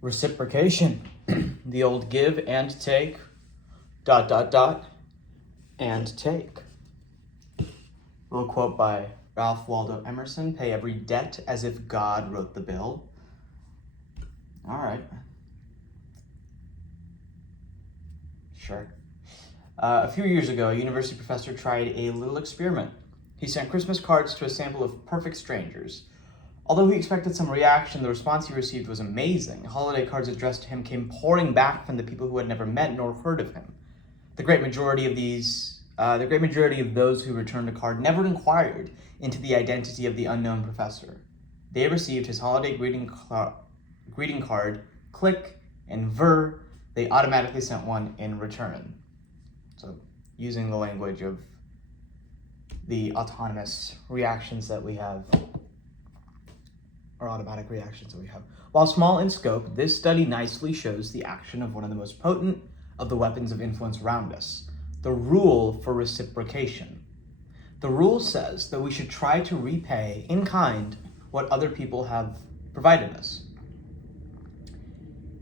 Reciprocation, the old give and take, ... and take. A little quote by Ralph Waldo Emerson: pay every debt as if God wrote the bill. All right. Sure. A few years ago, a university professor tried a little experiment. He sent Christmas cards to a sample of perfect strangers. Although he expected some reaction, the response he received was amazing. Holiday cards addressed to him came pouring back from the people who had never met nor heard of him. The great majority of those who returned a card never inquired into the identity of the unknown professor. They received his holiday greeting card, click, and they automatically sent one in return. So, using the language of the autonomous reactions that we have, or automatic reactions that we have. While small in scope, this study nicely shows the action of one of the most potent of the weapons of influence around us, the rule for reciprocation. The rule says that we should try to repay in kind what other people have provided us.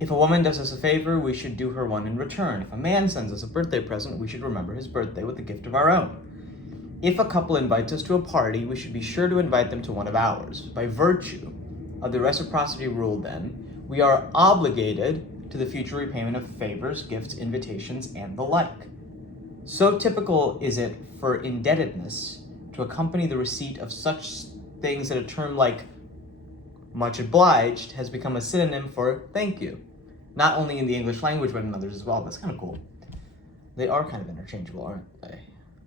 If a woman does us a favor, we should do her one in return. If a man sends us a birthday present, we should remember his birthday with a gift of our own. If a couple invites us to a party, we should be sure to invite them to one of ours. By virtue of the reciprocity rule, then, we are obligated to the future repayment of favors, gifts, invitations, and the like. So typical is it for indebtedness to accompany the receipt of such things that a term like much obliged has become a synonym for thank you. Not only in the English language, but in others as well. That's kind of cool. They are kind of interchangeable, aren't they?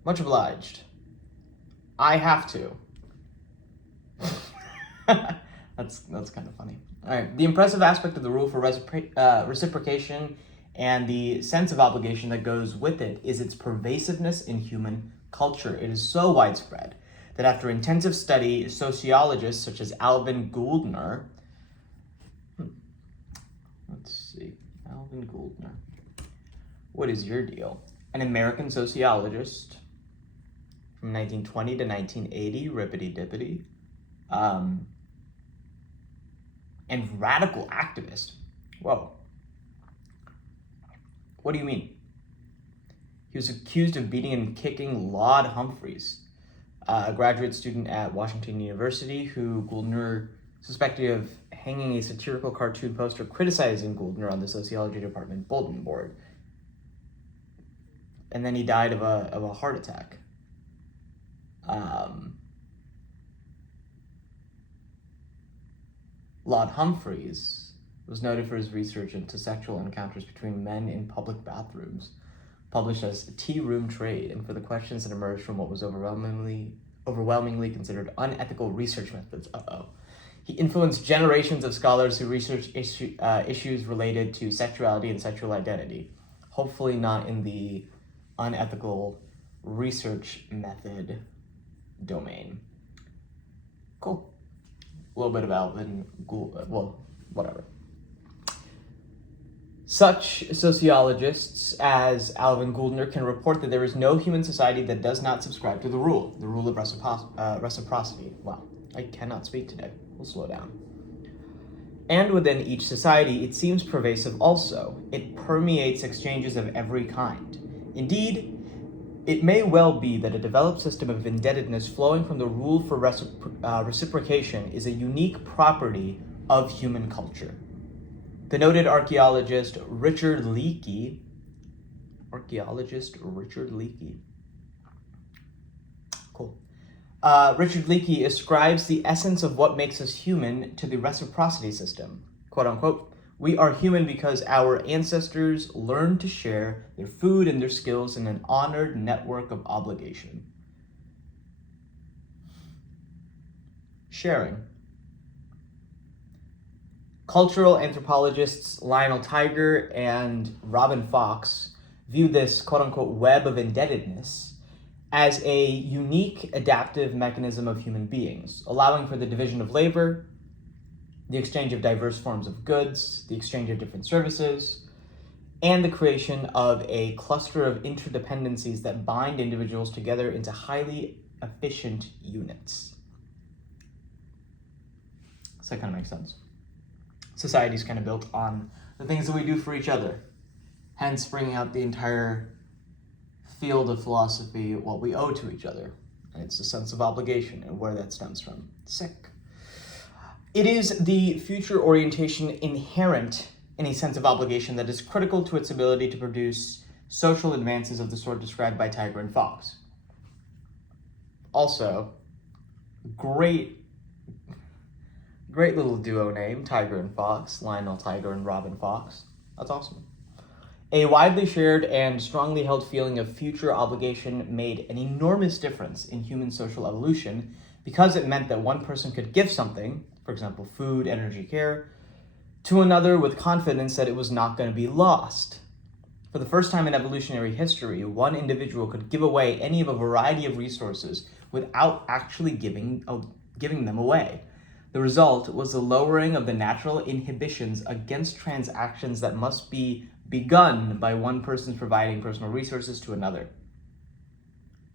Much obliged. I have to. That's kind of funny. All right. The impressive aspect of the rule for reciprocation and the sense of obligation that goes with it is its pervasiveness in human culture. It is so widespread that after intensive study, sociologists such as Alvin Gouldner, Alvin Gouldner, what is your deal? An American sociologist from 1920 to 1980, rippity-dippity, and radical activist. Whoa. What do you mean? He was accused of beating and kicking Laud Humphreys, a graduate student at Washington University who Gouldner suspected of hanging a satirical cartoon poster criticizing Gouldner on the sociology department bulletin board. And then he died of a heart attack. Laud Humphreys was noted for his research into sexual encounters between men in public bathrooms, published as Tea Room Trade, and for the questions that emerged from what was overwhelmingly considered unethical research methods. He influenced generations of scholars who researched issues related to sexuality and sexual identity, hopefully not in the unethical research method domain. Cool. A little bit of Alvin Gouldner, well, whatever. Such sociologists as Alvin Gouldner can report that there is no human society that does not subscribe to the rule of reciprocity. Wow, I cannot speak today. We'll slow down. And within each society, it seems pervasive also. It permeates exchanges of every kind. Indeed, it may well be that a developed system of indebtedness flowing from the rule for reciprocation is a unique property of human culture. The noted archaeologist Richard Leakey, cool. Richard Leakey ascribes the essence of what makes us human to the reciprocity system. Quote unquote, we are human because our ancestors learned to share their food and their skills in an honored network of obligation. Sharing. Cultural anthropologists Lionel Tiger and Robin Fox view this quote-unquote web of indebtedness as a unique adaptive mechanism of human beings, allowing for the division of labor, the exchange of diverse forms of goods, the exchange of different services, and the creation of a cluster of interdependencies that bind individuals together into highly efficient units. So that kind of makes sense. society is kind of built on the things that we do for each other, hence bringing out the entire field of philosophy, what we owe to each other. And it's a sense of obligation and where that stems from. Sick. It is the future orientation inherent in a sense of obligation that is critical to its ability to produce social advances of the sort described by Tiger and Fox. Also, great little duo name, Tiger and Fox, Lionel Tiger and Robin Fox. That's awesome. A widely shared and strongly held feeling of future obligation made an enormous difference in human social evolution because it meant that one person could give something, for example, food, energy, care, to another with confidence that it was not going to be lost. For the first time in evolutionary history, one individual could give away any of a variety of resources without actually giving them away. The result was the lowering of the natural inhibitions against transactions that must be begun by one person providing personal resources to another.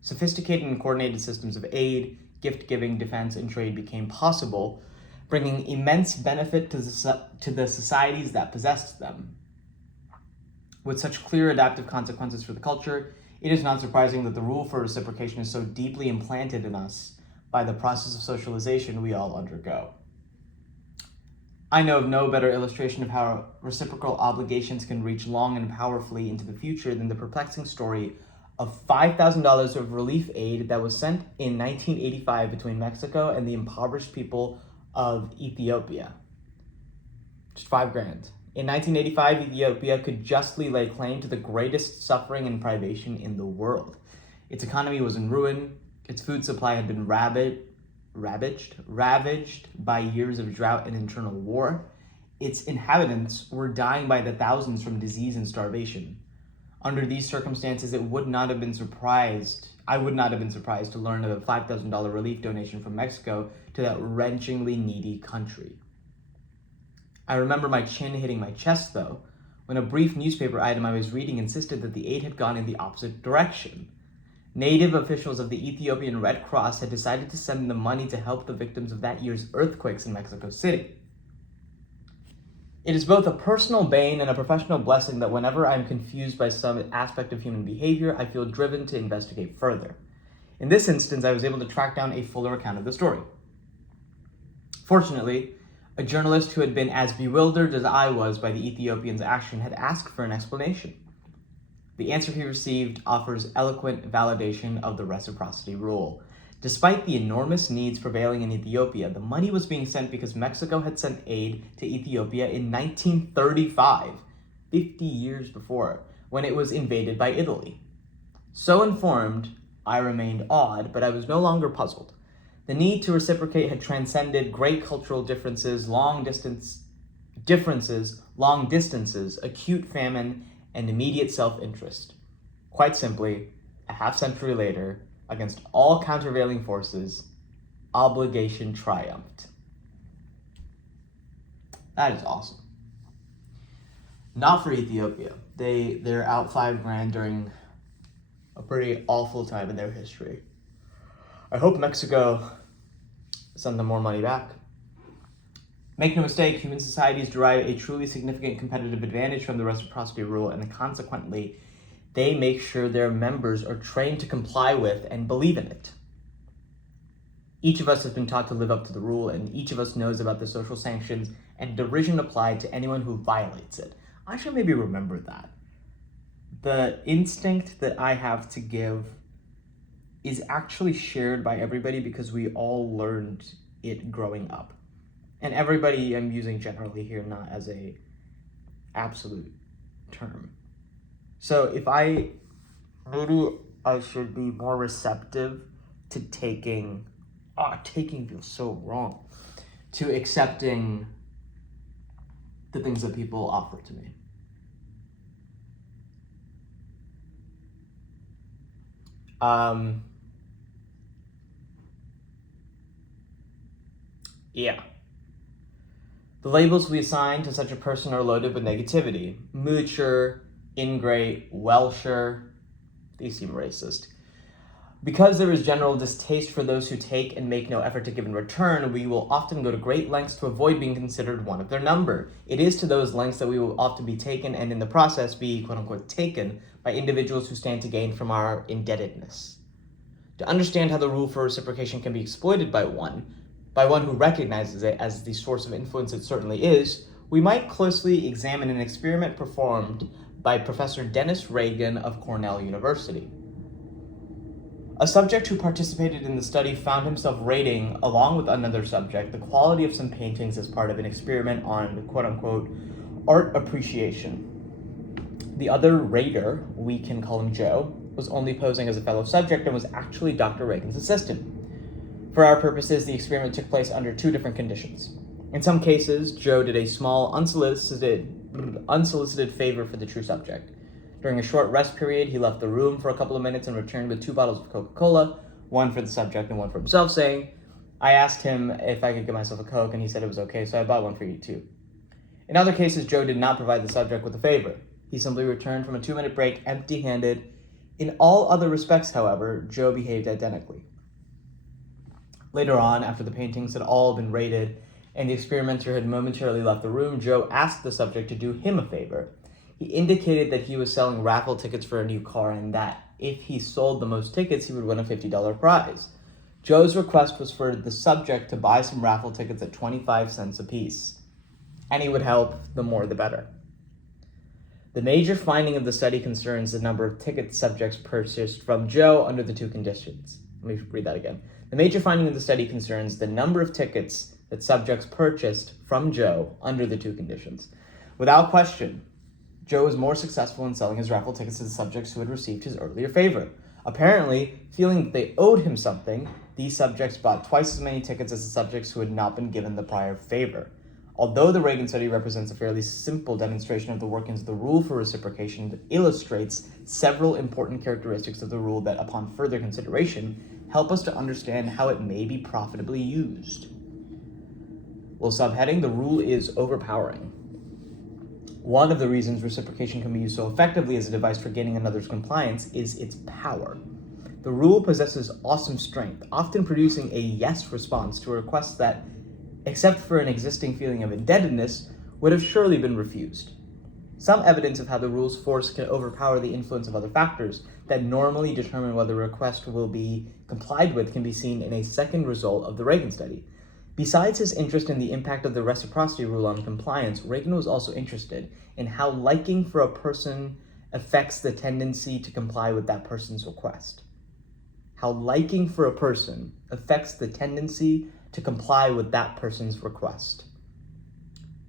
Sophisticated and coordinated systems of aid, gift-giving, defense, and trade became possible, bringing immense benefit to the societies that possessed them. With such clear adaptive consequences for the culture, it is not surprising that the rule for reciprocation is so deeply implanted in us by the process of socialization we all undergo. I know of no better illustration of how reciprocal obligations can reach long and powerfully into the future than the perplexing story of $5,000 of relief aid that was sent in 1985 between Mexico and the impoverished people of Ethiopia. Just $5,000. In 1985, Ethiopia could justly lay claim to the greatest suffering and privation in the world. Its economy was in ruin. Its food supply had been ravaged by years of drought and internal war. Its inhabitants were dying by the thousands from disease and starvation. Under these circumstances, I would not have been surprised to learn of a $5,000 relief donation from Mexico to that wrenchingly needy country. I remember my chin hitting my chest, though, when a brief newspaper item I was reading insisted that the aid had gone in the opposite direction. Native officials of the Ethiopian Red Cross had decided to send the money to help the victims of that year's earthquakes in Mexico City. It is both a personal bane and a professional blessing that whenever I am confused by some aspect of human behavior, I feel driven to investigate further. In this instance, I was able to track down a fuller account of the story. Fortunately, a journalist who had been as bewildered as I was by the Ethiopians' action had asked for an explanation. The answer he received offers eloquent validation of the reciprocity rule. Despite the enormous needs prevailing in Ethiopia, the money was being sent because Mexico had sent aid to Ethiopia in 1935, 50 years before, when it was invaded by Italy. So informed, I remained awed, but I was no longer puzzled. The need to reciprocate had transcended great cultural differences, long distances, acute famine, and immediate self-interest. Quite simply, a half-century later, against all countervailing forces, obligation triumphed. That is awesome. Not for Ethiopia. They're out $5,000 during a pretty awful time in their history. I hope Mexico send them more money back. Make no mistake, human societies derive a truly significant competitive advantage from the reciprocity rule, and consequently, they make sure their members are trained to comply with and believe in it. Each of us has been taught to live up to the rule, and each of us knows about the social sanctions and derision applied to anyone who violates it. I should maybe remember that. The instinct that I have to give is actually shared by everybody because we all learned it growing up. And everybody I'm using generally here, not as a absolute term. So maybe I should be more receptive to taking feels so wrong, to accepting the things that people offer to me. Yeah. The labels we assign to such a person are loaded with negativity. Moocher, ingrate, Welsher. These seem racist. Because there is general distaste for those who take and make no effort to give in return, we will often go to great lengths to avoid being considered one of their number. It is to those lengths that we will often be taken and in the process be, quote-unquote, taken by individuals who stand to gain from our indebtedness. To understand how the rule for reciprocation can be exploited by one who recognizes it as the source of influence it certainly is, we might closely examine an experiment performed by Professor Dennis Reagan of Cornell University. A subject who participated in the study found himself rating, along with another subject, the quality of some paintings as part of an experiment on, quote-unquote, art appreciation. The other rater, we can call him Joe, was only posing as a fellow subject and was actually Dr. Reagan's assistant. For our purposes, the experiment took place under two different conditions. In some cases, Joe did a small, unsolicited favor for the true subject. During a short rest period, he left the room for a couple of minutes and returned with 2 bottles of Coca-Cola, one for the subject and one for himself, saying, I asked him if I could get myself a Coke, and he said it was okay, so I bought one for you too. In other cases, Joe did not provide the subject with a favor. He simply returned from a 2-minute break empty-handed. In all other respects, however, Joe behaved identically. Later on, after the paintings had all been rated and the experimenter had momentarily left the room, Joe asked the subject to do him a favor. He indicated that he was selling raffle tickets for a new car and that if he sold the most tickets, he would win a $50 prize. Joe's request was for the subject to buy some raffle tickets at 25 cents apiece. Any would help, the more the better. The major finding of the study concerns the number of ticket subjects purchased from Joe under the two conditions. Let me read that again. The major finding of the study concerns the number of tickets that subjects purchased from Joe under the two conditions. Without question, Joe was more successful in selling his raffle tickets to the subjects who had received his earlier favor. Apparently, feeling that they owed him something, these subjects bought twice as many tickets as the subjects who had not been given the prior favor. Although the Reagan study represents a fairly simple demonstration of the workings of the rule for reciprocation, it illustrates several important characteristics of the rule that, upon further consideration, help us to understand how it may be profitably used. Well, subheading, the rule is overpowering. One of the reasons reciprocation can be used so effectively as a device for gaining another's compliance is its power. The rule possesses awesome strength, often producing a yes response to a request that, except for an existing feeling of indebtedness, would have surely been refused. Some evidence of how the rule's force can overpower the influence of other factors that normally determine whether a request will be complied with can be seen in a second result of the Reagan study. Besides his interest in the impact of the reciprocity rule on compliance, Reagan was also interested in how liking for a person affects the tendency to comply with that person's request. How liking for a person affects the tendency to comply with that person's request.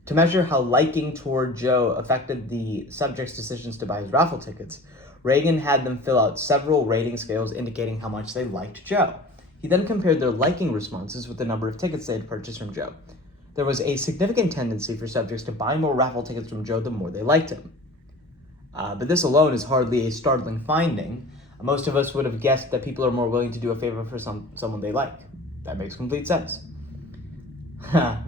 To measure how liking toward Joe affected the subject's decisions to buy his raffle tickets, Reagan had them fill out several rating scales indicating how much they liked Joe. He then compared their liking responses with the number of tickets they had purchased from Joe. There was a significant tendency for subjects to buy more raffle tickets from Joe the more they liked him. But this alone is hardly a startling finding. Most of us would have guessed that people are more willing to do a favor for someone they like. That makes complete sense.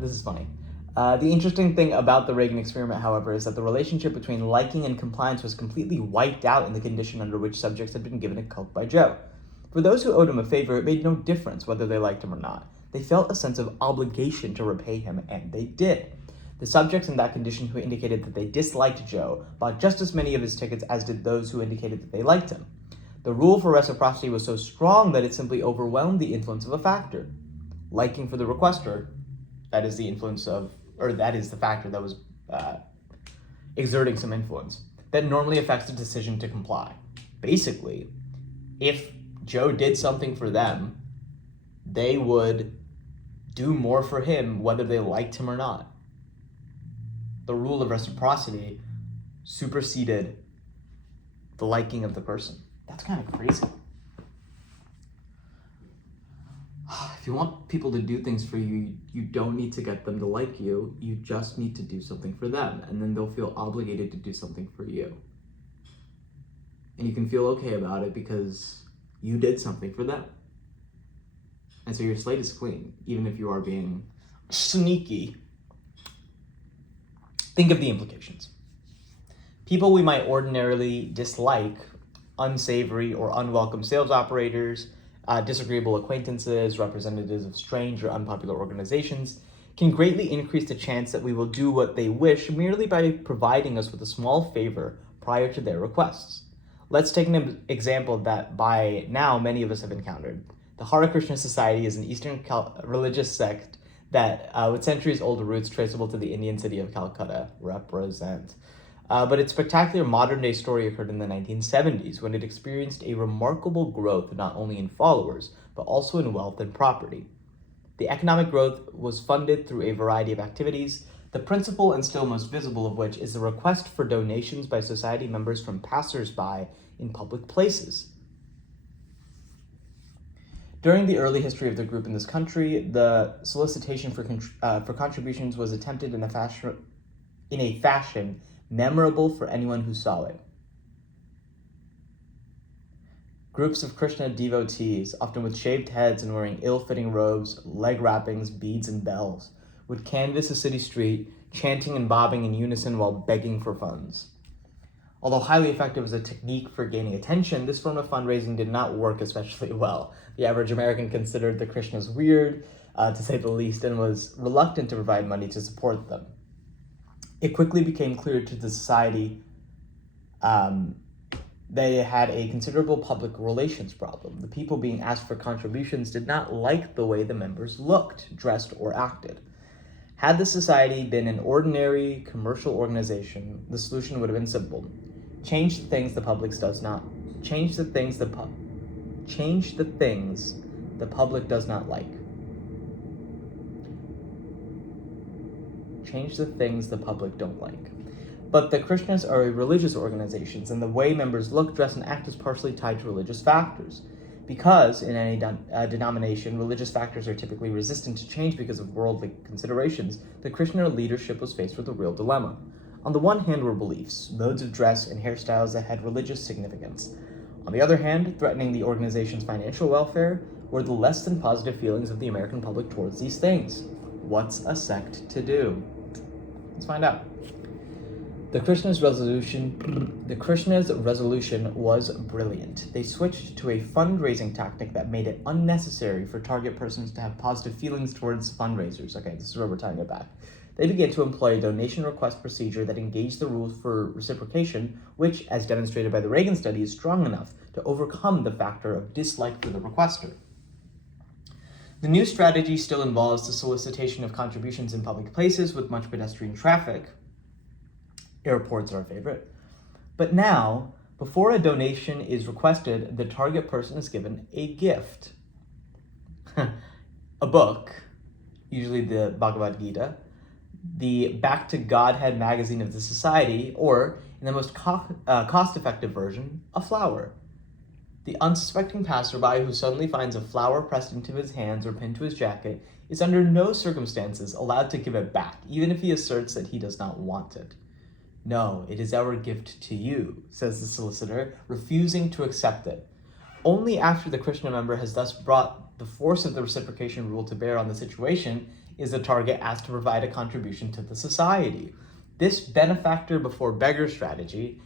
This is funny. The interesting thing about the Reagan experiment, however, is that the relationship between liking and compliance was completely wiped out in the condition under which subjects had been given a Coke by Joe. For those who owed him a favor, it made no difference whether they liked him or not. They felt a sense of obligation to repay him, and they did. The subjects in that condition who indicated that they disliked Joe bought just as many of his tickets as did those who indicated that they liked him. The rule for reciprocity was so strong that it simply overwhelmed the influence of a factor. Liking for the requester, that is the factor that was exerting some influence, that normally affects the decision to comply. Basically, if Joe did something for them, they would do more for him whether they liked him or not. The rule of reciprocity superseded the liking of the person. That's kind of crazy. If you want people to do things for you, you don't need to get them to like you. You just need to do something for them, and then they'll feel obligated to do something for you. And you can feel okay about it because you did something for them. And so your slate is clean, even if you are being sneaky. Think of the implications. People we might ordinarily dislike unsavory or unwelcome sales operators, disagreeable acquaintances, representatives of strange or unpopular organizations, can greatly increase the chance that we will do what they wish merely by providing us with a small favor prior to their requests. Let's take an example that by now many of us have encountered. The Hare Krishna Society is an Eastern religious sect that, with centuries-old roots traceable to the Indian city of Calcutta, represent. But its spectacular modern-day story occurred in the 1970s, when it experienced a remarkable growth not only in followers, but also in wealth and property. The economic growth was funded through a variety of activities, the principal and still most visible of which is the request for donations by society members from passers-by in public places. During the early history of the group in this country, the solicitation for contributions was attempted in a fashion memorable for anyone who saw it. Groups of Krishna devotees, often with shaved heads and wearing ill-fitting robes, leg wrappings, beads, and bells, would canvass a city street, chanting and bobbing in unison while begging for funds. Although highly effective as a technique for gaining attention, this form of fundraising did not work especially well. The average American considered the Krishnas weird, to say the least, and was reluctant to provide money to support them. It quickly became clear to the society they had a considerable public relations problem. The people being asked for contributions did not like the way the members looked, dressed, or acted. Had the society been an ordinary commercial organization, the solution would have been simple. Change the things the public does not like. Change the things the public does not like. Change the things the public don't like. But the Krishnas are a religious organization, and the way members look, dress, and act is partially tied to religious factors. Because in any denomination, religious factors are typically resistant to change because of worldly considerations, the Krishna leadership was faced with a real dilemma. On the one hand were beliefs, modes of dress, and hairstyles that had religious significance. On the other hand, threatening the organization's financial welfare were the less than positive feelings of the American public towards these things. What's a sect to do? Let's find out. The Krishna's resolution was brilliant. They switched to a fundraising tactic that made it unnecessary for target persons to have positive feelings towards fundraisers. Okay, this is where we're tying it back. They began to employ a donation request procedure that engaged the rules for reciprocation, which, as demonstrated by the Reagan study, is strong enough to overcome the factor of dislike for the requester. The new strategy still involves the solicitation of contributions in public places with much pedestrian traffic. Airports are our favorite. But now, before a donation is requested, the target person is given a gift. A book, usually the Bhagavad Gita, the Back to Godhead magazine of the society, or, in the most cost-effective version, a flower. The unsuspecting passerby who suddenly finds a flower pressed into his hands or pinned to his jacket is under no circumstances allowed to give it back, even if he asserts that he does not want it. No, it is our gift to you, says the solicitor, refusing to accept it. Only after the Krishna member has thus brought the force of the reciprocation rule to bear on the situation is the target asked to provide a contribution to the society. This benefactor before beggar strategy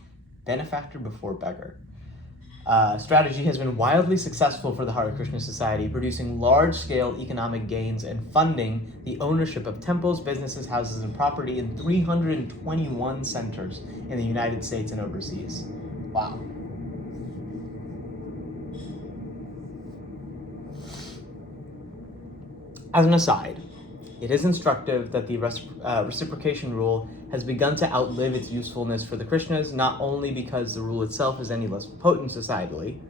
has been wildly successful for the Hare Krishna Society, producing large-scale economic gains and funding the ownership of temples, businesses, houses, and property in 321 centers in the United States and overseas. Wow. As an aside, it is instructive that the reciprocation rule has begun to outlive its usefulness for the Krishnas, not only because the rule itself is any less potent societally,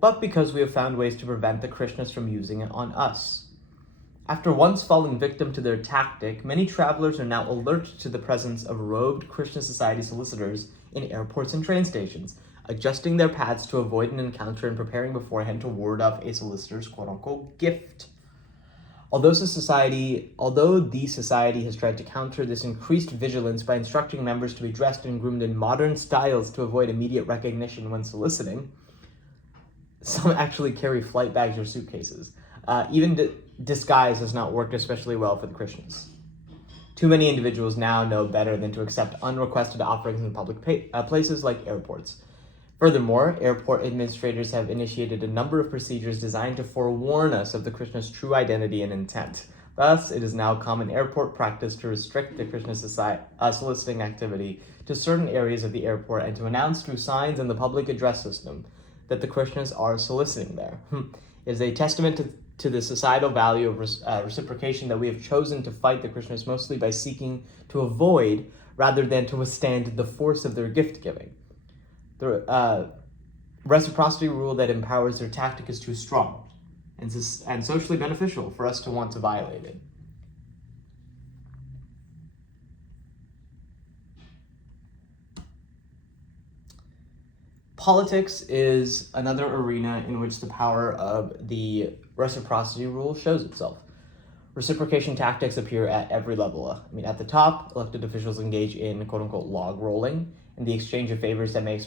but because we have found ways to prevent the Krishnas from using it on us. After once falling victim to their tactic, many travelers are now alert to the presence of robed Krishna Society solicitors in airports and train stations, adjusting their paths to avoid an encounter and preparing beforehand to ward off a solicitor's quote-unquote gift. Although the society has tried to counter this increased vigilance by instructing members to be dressed and groomed in modern styles to avoid immediate recognition when soliciting, some actually carry flight bags or suitcases. Even disguise has not worked especially well for the Krishnas. Too many individuals now know better than to accept unrequested offerings in public places like airports. Furthermore, airport administrators have initiated a number of procedures designed to forewarn us of the Krishna's true identity and intent. Thus, it is now common airport practice to restrict the Krishna soliciting activity to certain areas of the airport and to announce through signs in the public address system that the Krishnas are soliciting there. It is a testament to the societal value of reciprocation that we have chosen to fight the Krishnas mostly by seeking to avoid rather than to withstand the force of their gift-giving. The reciprocity rule that empowers their tactic is too strong and socially beneficial for us to want to violate it. Politics is another arena in which the power of the reciprocity rule shows itself. Reciprocation tactics appear at every level. At the top, elected officials engage in quote-unquote log rolling and the exchange of favors that makes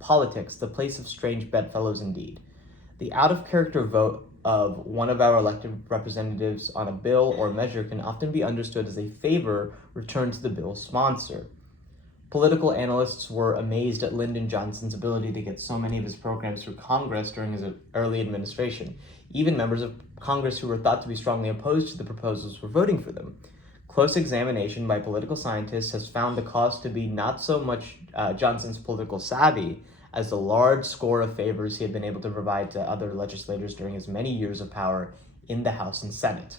politics the place of strange bedfellows indeed. The out-of-character vote of one of our elected representatives on a bill or measure can often be understood as a favor returned to the bill's sponsor. Political analysts were amazed at Lyndon Johnson's ability to get so many of his programs through Congress during his early administration. Even members of Congress who were thought to be strongly opposed to the proposals were voting for them. Close examination by political scientists has found the cause to be not so much Johnson's political savvy as the large score of favors he had been able to provide to other legislators during his many years of power in the House and Senate.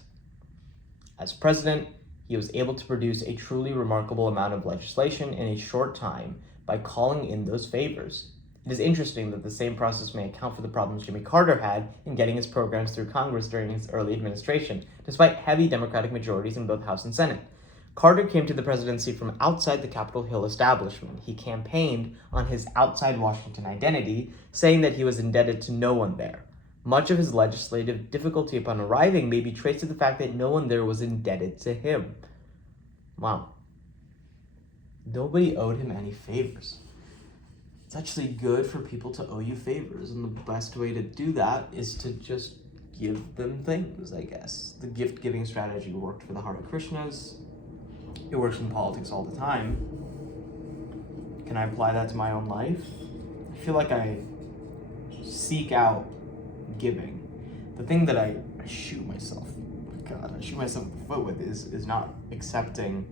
As president, he was able to produce a truly remarkable amount of legislation in a short time by calling in those favors. It is interesting that the same process may account for the problems Jimmy Carter had in getting his programs through Congress during his early administration, despite heavy Democratic majorities in both House and Senate. Carter came to the presidency from outside the Capitol Hill establishment. He campaigned on his outside Washington identity, saying that he was indebted to no one there. Much of his legislative difficulty upon arriving may be traced to the fact that no one there was indebted to him. Wow. Nobody owed him any favors. It's actually good for people to owe you favors, and the best way to do that is to just give them things, I guess. The gift-giving strategy worked for the Hare Krishnas. It works in politics all the time. Can I apply that to my own life? I feel like I seek out giving. The thing that I shoot myself in the foot with is not accepting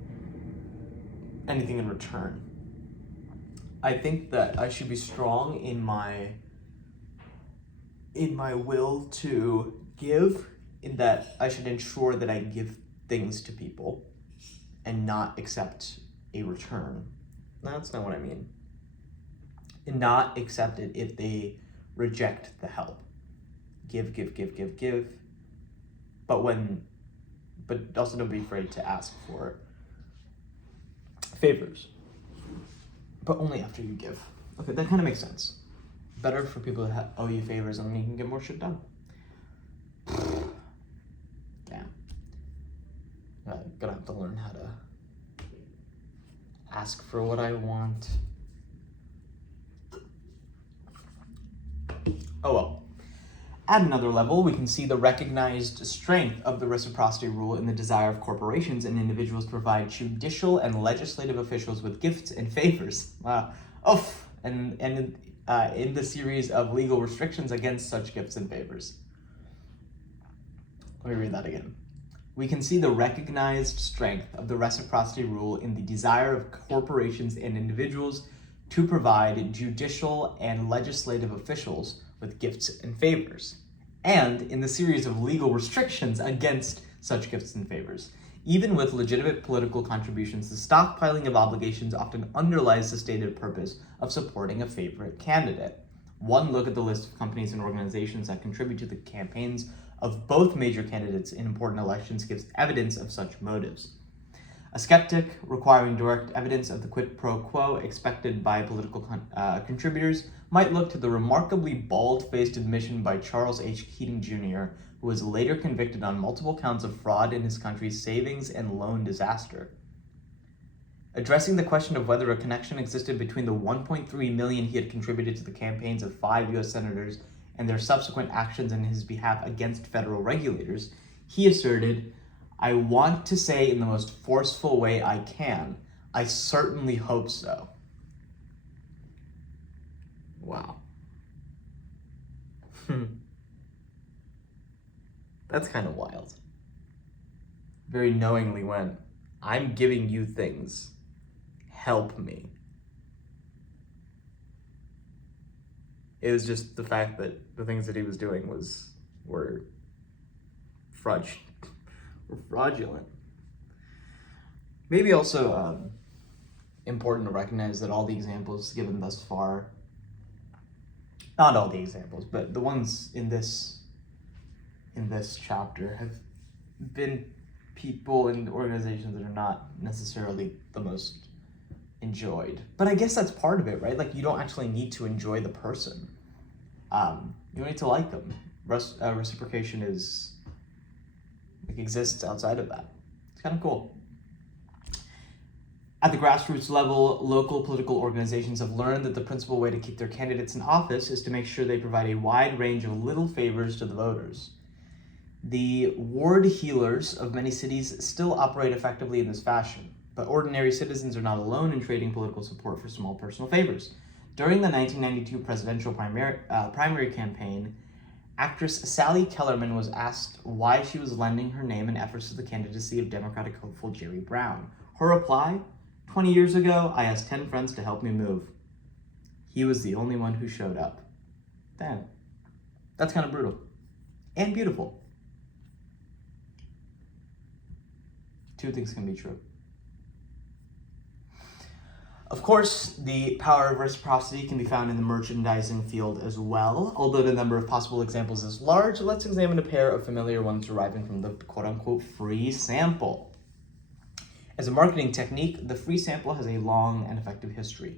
anything in return. I think that I should be strong in my will to give, in that I should ensure that I give things to people and not accept a return. That's not what I mean. And not accept it if they reject the help. Give. But also don't be afraid to ask for favors. But only after you give. Okay, that kind of makes sense. Better for people to owe you favors and then you can get more shit done. Damn. I'm gonna have to learn how to ask for what I want. Oh well. At another level, we can see the recognized strength of the reciprocity rule in the desire of corporations and individuals to provide judicial and legislative officials with gifts and favors. And in the series of legal restrictions against such gifts and favors. Let me read that again. We can see the recognized strength of the reciprocity rule in the desire of corporations and individuals to provide judicial and legislative officials with gifts and favors, and in the series of legal restrictions against such gifts and favors. Even with legitimate political contributions, the stockpiling of obligations often underlies the stated purpose of supporting a favorite candidate. One look at the list of companies and organizations that contribute to the campaigns of both major candidates in important elections gives evidence of such motives. A skeptic requiring direct evidence of the quid pro quo expected by political contributors might look to the remarkably bald-faced admission by Charles H. Keating Jr., who was later convicted on multiple counts of fraud in his country's savings and loan disaster. Addressing the question of whether a connection existed between the $1.3 million he had contributed to the campaigns of 5 U.S. senators and their subsequent actions in his behalf against federal regulators, he asserted, I want to say in the most forceful way I can, I certainly hope so. Wow. That's kind of wild. Very knowingly went, I'm giving you things. Help me. It was just the fact that the things that he was doing were fraudulent. Maybe also important to recognize that all the examples given thus far, not all the examples, but the ones in this chapter have been people and organizations that are not necessarily the most enjoyed. But I guess that's part of it, right? Like, you don't actually need to enjoy the person. You don't need to like them. Reciprocation exists outside of that. It's kind of cool. At the grassroots level, local political organizations have learned that the principal way to keep their candidates in office is to make sure they provide a wide range of little favors to the voters. The ward healers of many cities still operate effectively in this fashion, but ordinary citizens are not alone in trading political support for small personal favors. During the 1992 presidential primary campaign, actress Sally Kellerman was asked why she was lending her name and efforts to the candidacy of Democratic hopeful Jerry Brown. Her reply, 20 years ago, I asked 10 friends to help me move. He was the only one who showed up. Damn. That's kind of brutal. And beautiful. Two things can be true. Of course, the power of reciprocity can be found in the merchandising field as well. Although the number of possible examples is large, let's examine a pair of familiar ones deriving from the quote-unquote free sample. As a marketing technique, the free sample has a long and effective history.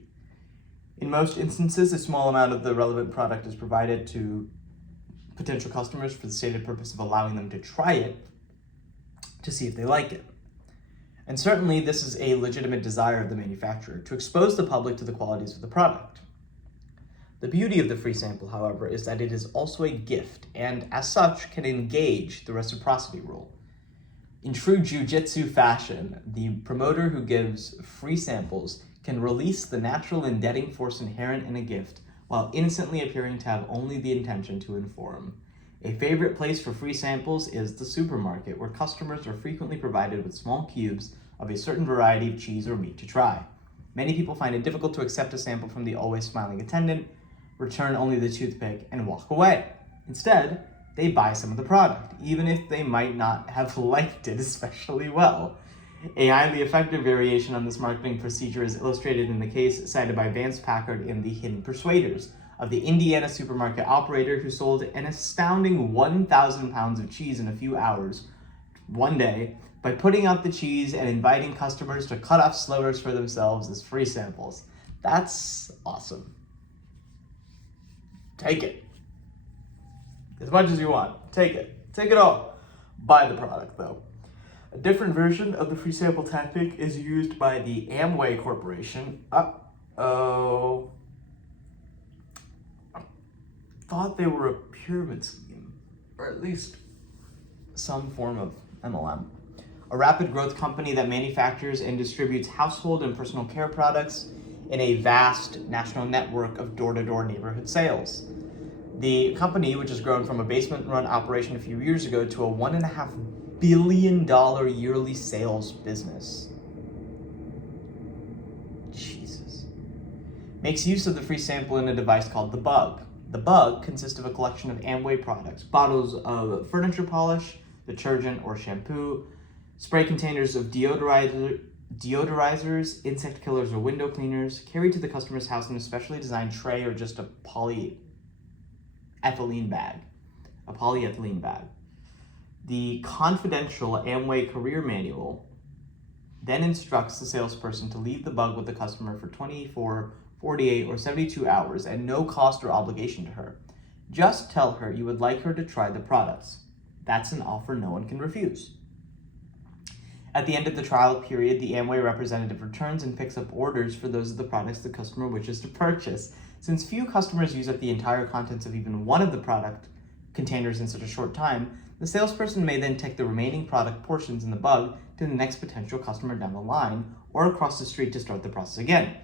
In most instances, a small amount of the relevant product is provided to potential customers for the stated purpose of allowing them to try it to see if they like it. And certainly this is a legitimate desire of the manufacturer to expose the public to the qualities of the product. The beauty of the free sample, however, is that it is also a gift and as such can engage the reciprocity rule. In true jiu-jitsu fashion, the promoter who gives free samples can release the natural indebting force inherent in a gift while innocently appearing to have only the intention to inform. A favorite place for free samples is the supermarket, where customers are frequently provided with small cubes of a certain variety of cheese or meat to try. Many people find it difficult to accept a sample from the always smiling attendant, return only the toothpick, and walk away. Instead, they buy some of the product, even if they might not have liked it especially well. A highly effective variation on this marketing procedure is illustrated in the case cited by Vance Packard in The Hidden Persuaders, of the Indiana supermarket operator who sold an astounding 1,000 pounds of cheese in a few hours, one day, by putting out the cheese and inviting customers to cut off slivers for themselves as free samples. That's awesome. Take it. As much as you want. Take it. Take it all. Buy the product, though. A different version of the free sample tactic is used by the Amway Corporation. Thought they were a pyramid scheme, or at least some form of MLM. A rapid growth company that manufactures and distributes household and personal care products in a vast national network of door-to-door neighborhood sales. The company, which has grown from a basement-run operation a few years ago to a $1.5 billion yearly sales business. Jesus. Makes use of the free sample in a device called the Bug. The Bug consists of a collection of Amway products, bottles of furniture polish, detergent or shampoo, spray containers of deodorizers, insect killers or window cleaners, carried to the customer's house in a specially designed tray or just a polyethylene bag. The confidential Amway career manual then instructs the salesperson to leave the Bug with the customer for 24, 48, or 72 hours at no cost or obligation to her. Just tell her you would like her to try the products. That's an offer no one can refuse. At the end of the trial period, the Amway representative returns and picks up orders for those of the products the customer wishes to purchase. Since few customers use up the entire contents of even one of the containers in such a short time, the salesperson may then take the remaining product portions in the bug to the next potential customer down the line or across the street to start the process again.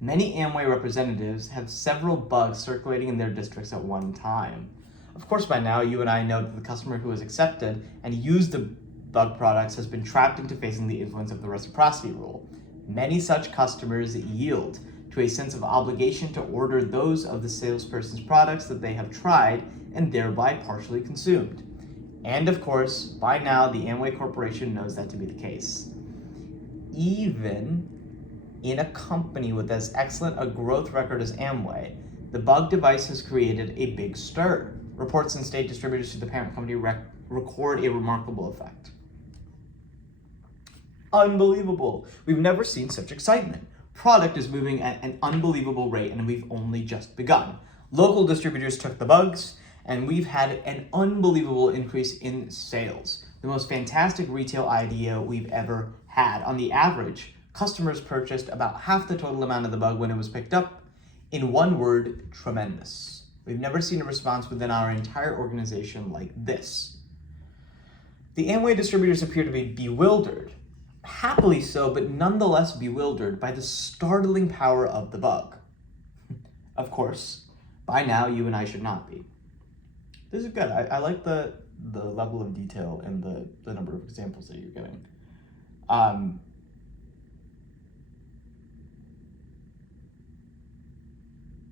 Many Amway representatives have several bugs circulating in their districts at one time. Of course, by now, you and I know that the customer who has accepted and used the bug products has been trapped into facing the influence of the reciprocity rule. Many such customers yield to a sense of obligation to order those of the salesperson's products that they have tried and thereby partially consumed. And of course, by now, the Amway Corporation knows that to be the case. Even in a company with as excellent a growth record as Amway, the bug device has created a big stir. Reports and state distributors to the parent company record a remarkable effect. Unbelievable. We've never seen such excitement. Product is moving at an unbelievable rate, and we've only just begun. Local distributors took the bugs, and we've had an unbelievable increase in sales. The most fantastic retail idea we've ever had. On the average, customers purchased about half the total amount of the bug when it was picked up. In one word, tremendous. We've never seen a response within our entire organization like this. The Amway distributors appear to be bewildered, happily so, but nonetheless bewildered by the startling power of the bug. Of course, by now you and I should not be. This is good. I like the level of detail and the number of examples that you're getting.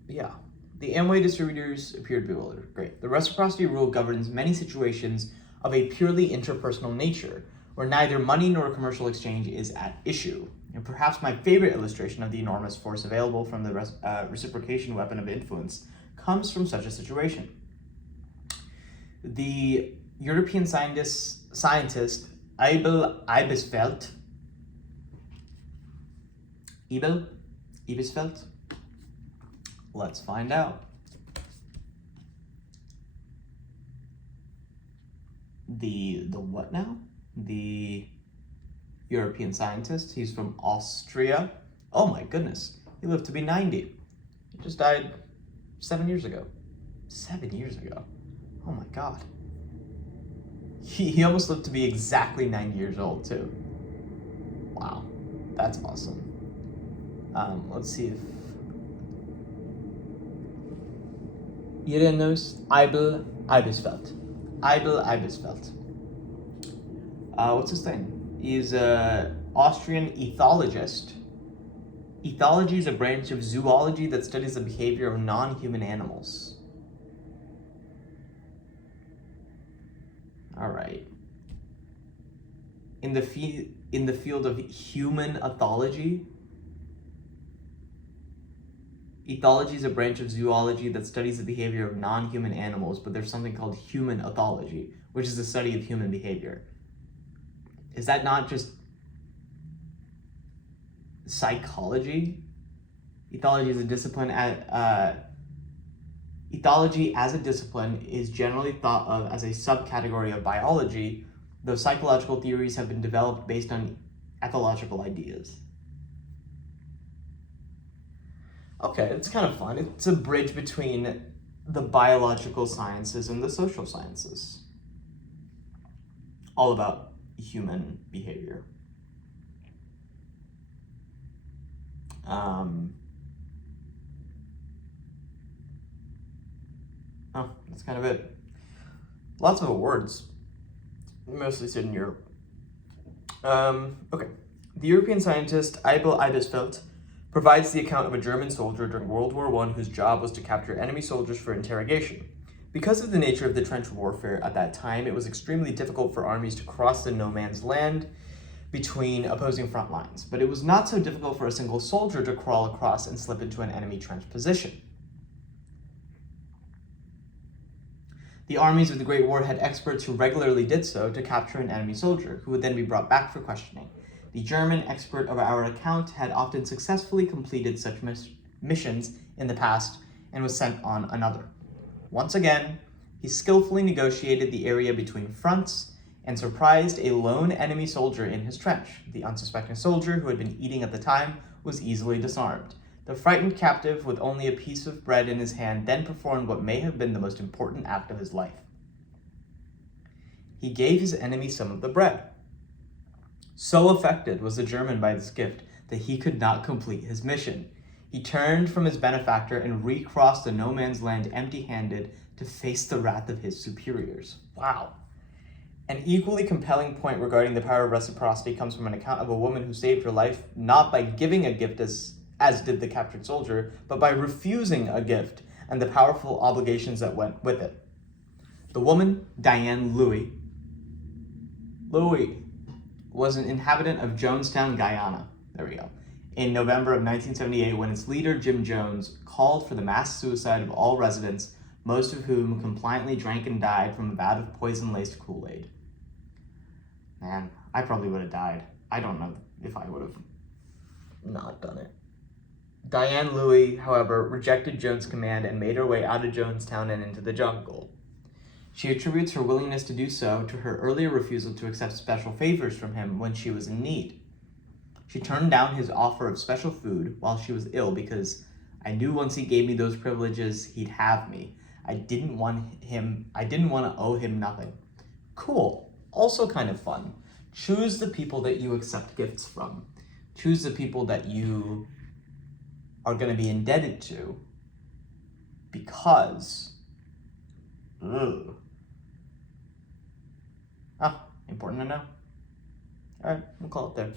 Yeah, the Amway distributors appear to be bewildered. Great. The reciprocity rule governs many situations of a purely interpersonal nature, where neither money nor commercial exchange is at issue. And perhaps my favorite illustration of the enormous force available from the reciprocation weapon of influence comes from such a situation. The European scientist Abel Ibisfeld, let's find out. The what now? The European scientist. He's from Austria. Oh my goodness. He lived to be 90. He just died 7 years ago. 7 years ago. Oh my God. He almost lived to be exactly 90 years old too. Wow. That's awesome. Let's see if Irenus Abel Ibisfeld. What's his thing? He's an Austrian ethologist. Ethology is a branch of zoology that studies the behavior of non-human animals. All right. In the field of human ethology, ethology is a branch of zoology that studies the behavior of non-human animals, but there's something called human ethology, which is the study of human behavior. Is that not just psychology? Ethology is a discipline. Ethology as a discipline is generally thought of as a subcategory of biology, though psychological theories have been developed based on ethological ideas. Okay, it's kind of fun. It's a bridge between the biological sciences and the social sciences. All about human behavior. That's kind of it. Lots of words, mostly said in Europe. Okay. The European scientist Abel Ibisfeld provides the account of a German soldier during World War I whose job was to capture enemy soldiers for interrogation. Because of the nature of the trench warfare at that time, it was extremely difficult for armies to cross the no man's land between opposing front lines, but it was not so difficult for a single soldier to crawl across and slip into an enemy trench position. The armies of the Great War had experts who regularly did so to capture an enemy soldier, who would then be brought back for questioning. The German expert of our account had often successfully completed such missions in the past and was sent on another. Once again, he skillfully negotiated the area between fronts and surprised a lone enemy soldier in his trench. The unsuspecting soldier, who had been eating at the time, was easily disarmed. The frightened captive, with only a piece of bread in his hand, then performed what may have been the most important act of his life. he gave his enemy some of the bread. So affected was the German by this gift that he could not complete his mission. He turned from his benefactor and recrossed the no man's land empty-handed to face the wrath of his superiors. Wow. An equally compelling point regarding the power of reciprocity comes from an account of a woman who saved her life not by giving a gift as did the captured soldier, but by refusing a gift and the powerful obligations that went with it. The woman, Diane Louis, was an inhabitant of Jonestown, Guyana. There we go. In November of 1978, when its leader, Jim Jones, called for the mass suicide of all residents, most of whom compliantly drank and died from a bout of poison-laced Kool-Aid. Man, I probably would have died. I don't know if I would have not done it. Diane Louis, however, rejected Jones' command and made her way out of Jonestown and into the jungle. She attributes her willingness to do so to her earlier refusal to accept special favors from him when she was in need. She turned down his offer of special food while she was ill because I knew once he gave me those privileges, he'd have me. I didn't want to owe him nothing. Cool. Also kind of fun. Choose the people that you accept gifts from. Choose the people that you are going to be indebted to because... important to know. All right, we'll call it there.